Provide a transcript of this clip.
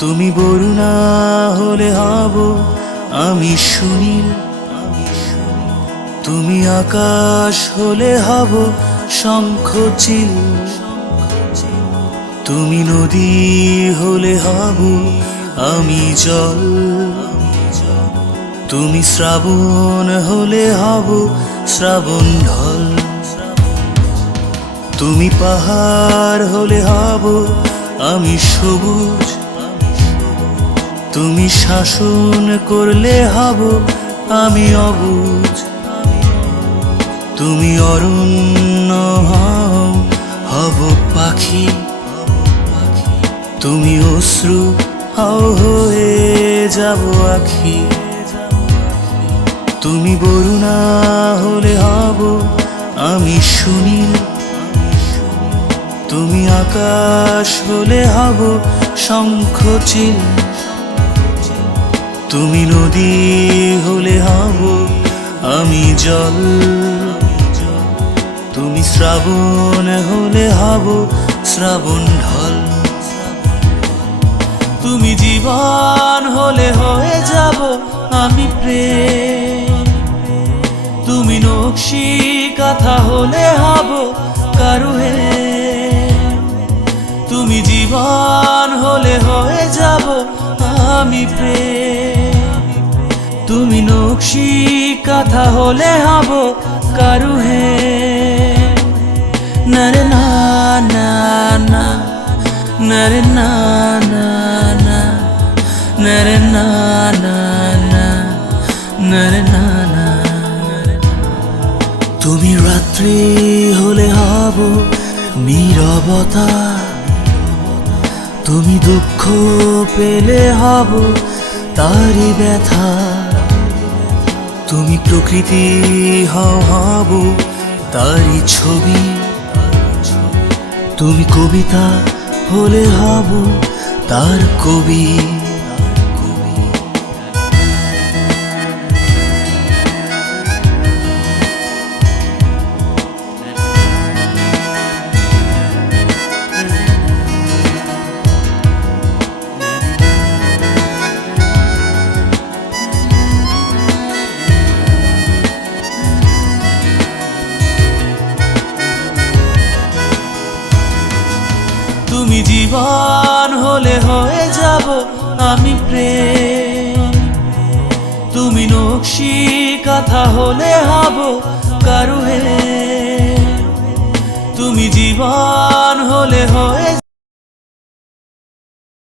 তুমি বরুণা হলে হব আমি সুনীল, তুমি আকাশ হলে হব শঙ্খচিল, তুমি নদী হলে হব আমি জল, তুমি শ্রাবণ হলে হব শ্রাবণ ঢল, তুমি পাহাড় হলে হব আমি সবুজ, তুমি শাসন করলে হব আমি অবুঝ, তুমি অরণ্য হব পাখি, তুমি অশ্রু হয়ে যাব আখি, তুমি বরুণা হলে হব আমি সুনীল, তুমি আকাশ হলে হব শঙ্খচিল, তুমি নদী হলে হব আমি জল, তুমি শ্রাবণ হলে হব শ্রাবণ ঢল, তুমি জীবন হলে হয়ে যাব আমি প্রেম, তুমি নকশি কাঁথা হলে হব কারুহে, তুমি জীবন হলে হয়ে যাব আমি প্রেম, তুমি নকশি কাঁথা হলে হব কারুহে। নরে না না না, নরে না না না, নরে না না না, নরে না না। তুমি রাত্রি হলে হব নীরবতা, তুমি দুঃখ পেলে হব তারি ব্যথা, তুমি প্রকৃতি হব তারি ছবি, তুমি কবিতা হলে হব তার কবি। তুমি জীবন হলে হয়ে যাব আমি প্রেম, তুমি নকশি কাঁথা হলে হব কারুহে, তুমি জীবন হলে হয়ে